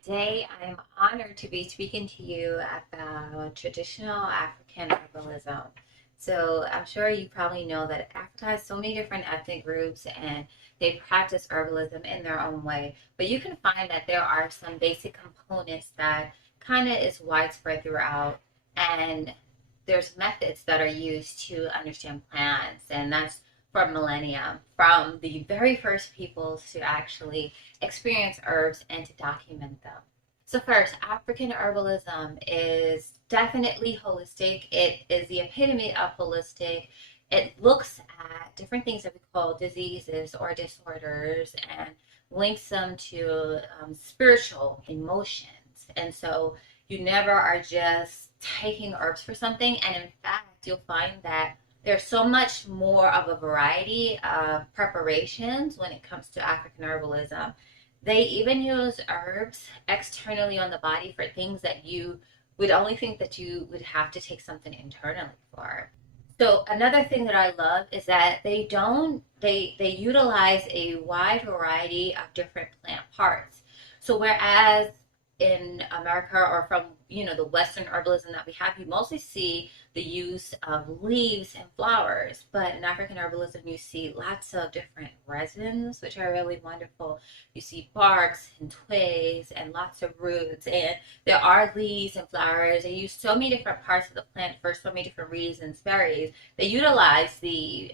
Today, I'm honored to be speaking to you about traditional African herbalism. So, I'm sure you probably know that Africa has so many different ethnic groups and they practice herbalism in their own way. But you can find that there are some basic components that kind of is widespread throughout, and there's methods that are used to understand plants, and that's for millennia, from the very first peoples to actually experience herbs and to document them. So, first, African herbalism is definitely holistic. It is the epitome of holistic. It looks at different things that we call diseases or disorders and links them to spiritual emotions. And so, you never are just taking herbs for something. And in fact, you'll find that there's so much more of a variety of preparations when it comes to African herbalism. They even use herbs externally on the body for things that you would only think that you would have to take something internally for. So another thing that I love is that they utilize a wide variety of different plant parts. So whereas in America or from the Western herbalism that we have, you mostly see the use of leaves and flowers. But in African herbalism, you see lots of different resins, which are really wonderful. You see barks and twigs and lots of roots, and there are leaves and flowers. They use so many different parts of the plant for so many different reasons, berries. They utilize the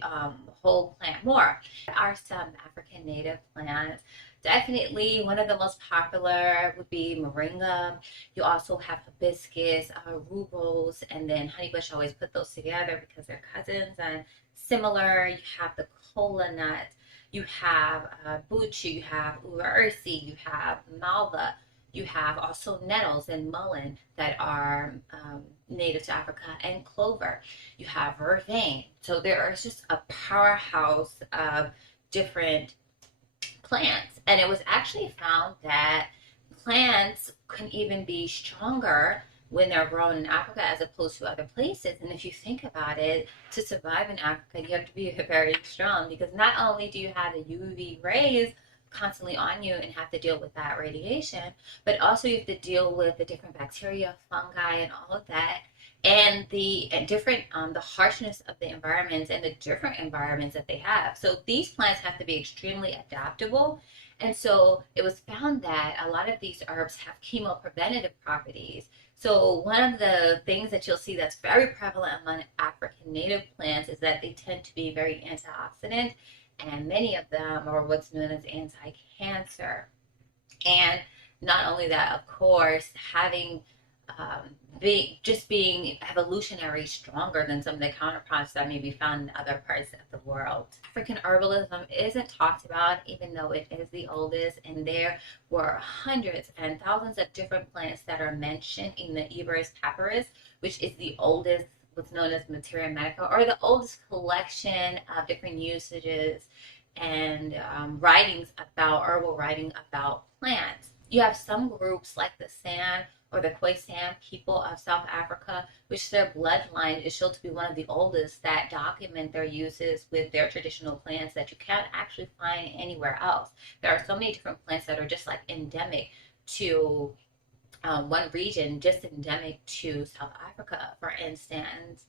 whole plant more. There are some African native plants. Definitely one of the most popular would be moringa. You also have hibiscus, rugos, and then honeybush. I always put those together because they're cousins and similar. You have the kola nut, you have buchu, you have ursi, you have malva, you have also nettles and mullein that are native to Africa, and clover. You have vervain. So there is just a powerhouse of different plants. And it was actually found that plants can even be stronger when they're grown in Africa as opposed to other places. And if you think about it, to survive in Africa, you have to be very strong because not only do you have the UV rays constantly on you and have to deal with that radiation, but also you have to deal with the different bacteria, fungi, and all of that, and the different the harshness of the environments and the different environments that they have. So these plants have to be extremely adaptable. And so it was found that a lot of these herbs have chemopreventative properties. So one of the things that you'll see that's very prevalent among African native plants is that they tend to be very antioxidant, and many of them are what's known as anti-cancer. And not only that, of course, having being evolutionary stronger than some of the counterparts that may be found in other parts of the world. African herbalism isn't talked about, even though it is the oldest, and there were hundreds and thousands of different plants that are mentioned in the Iberis Papyrus, which is the oldest, what's known as Materia Medica, or the oldest collection of different usages and herbal writing about plants. You have some groups like the San or the Khoisan people of South Africa, which their bloodline is shown to be one of the oldest that document their uses with their traditional plants that you can't actually find anywhere else. There are so many different plants that are just like endemic to one region, just endemic to South Africa, for instance.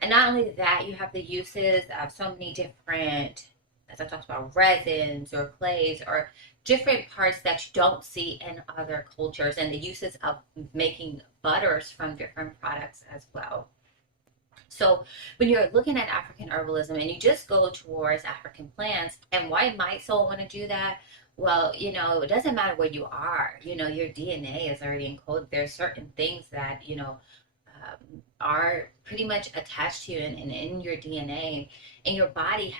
And not only that, you have the uses of so many different, as I talked about, resins or clays or different parts that you don't see in other cultures, and the uses of making butters from different products as well. So when you're looking at African herbalism and you just go towards African plants, and why might someone want to do that? Well, it doesn't matter where you are. Your DNA is already encoded. There's certain things that, are pretty much attached to you and in your DNA, and your body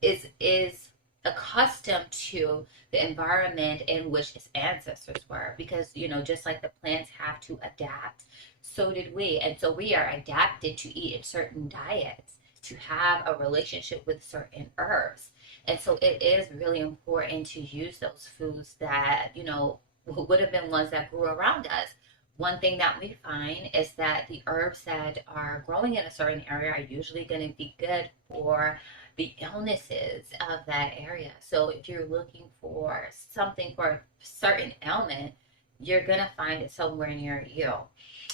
is accustomed to the environment in which its ancestors were, because just like the plants have to adapt, so did we. And so we are adapted to eat in certain diets, to have a relationship with certain herbs. And so it is really important to use those foods that would have been ones that grew around us. One thing that we find is that the herbs that are growing in a certain area are usually going to be good for the illnesses of that area. So if you're looking for something for a certain ailment, you're gonna find it somewhere near you.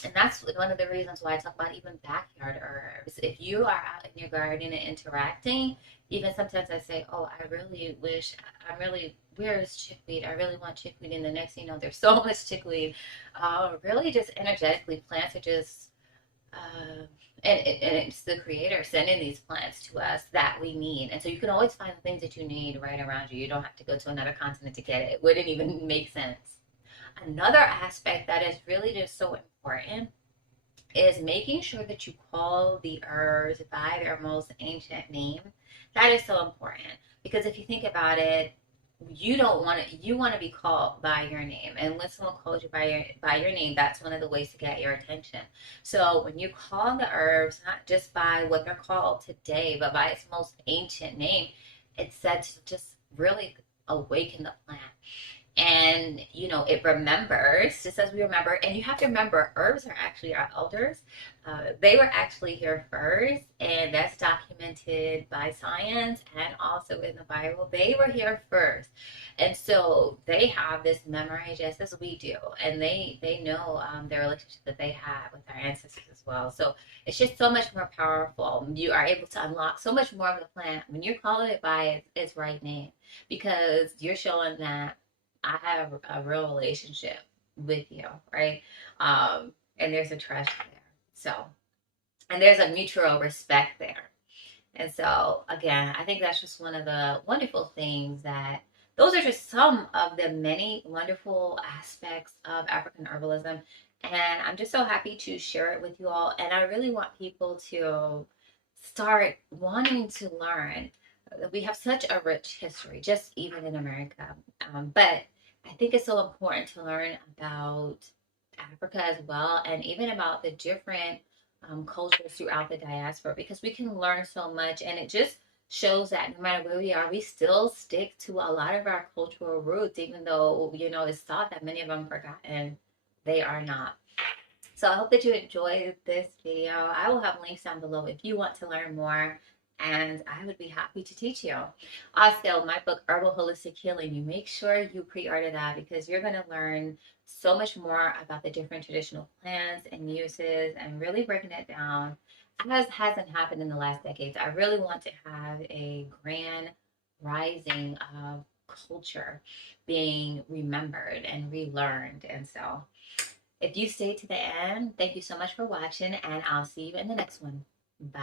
And that's one of the reasons why I talk about even backyard herbs. If you are out in your garden and interacting, even sometimes I say, oh, I really wish, where is chickweed? I really want chickweed. And the next thing you know, there's so much chickweed. Really just energetically, plants are just, uh, and it's the creator sending these plants to us that we need. And so you can always find the things that you need right around you. You don't have to go to another continent to get it. It wouldn't even make sense. Another aspect that is really just so important is making sure that you call the herbs by their most ancient name. That is so important because if you think about it, you don't want to, you want to be called by your name, and when someone calls you by your name, that's one of the ways to get your attention. So when you call the herbs not just by what they're called today but by its most ancient name, it's said to just really awaken the plant. And it remembers, just as we remember. And you have to remember, herbs are actually our elders. They were actually here first, and that's documented by science and also in the Bible. They were here first, and so they have this memory just as we do, and they know the relationship that they have with our ancestors as well. So it's just so much more powerful. You are able to unlock so much more of the plant when you're calling it by its right name, because you're showing that I have a real relationship with you, right? And there's a trust there. So, and there's a mutual respect there. And so, again, I think that's just one of the wonderful things that those are just some of the many wonderful aspects of African herbalism. And I'm just so happy to share it with you all. And I really want people to start wanting to learn. We have such a rich history, just even in America. But I think it's so important to learn about Africa as well, and even about the different cultures throughout the diaspora, because we can learn so much, and it just shows that no matter where we are, we still stick to a lot of our cultural roots, even though it's thought that many of them are forgotten. They are not. So I hope that you enjoyed this video. I will have links down below if you want to learn more, and I would be happy to teach you. Also, my book, Herbal Holistic Healing, you make sure you pre-order that, because you're going to learn so much more about the different traditional plants and uses, and really breaking it down as hasn't happened in the last decades. I really want to have a grand rising of culture being remembered and relearned. And so if you stayed to the end, thank you so much for watching, and I'll see you in the next one. Bye.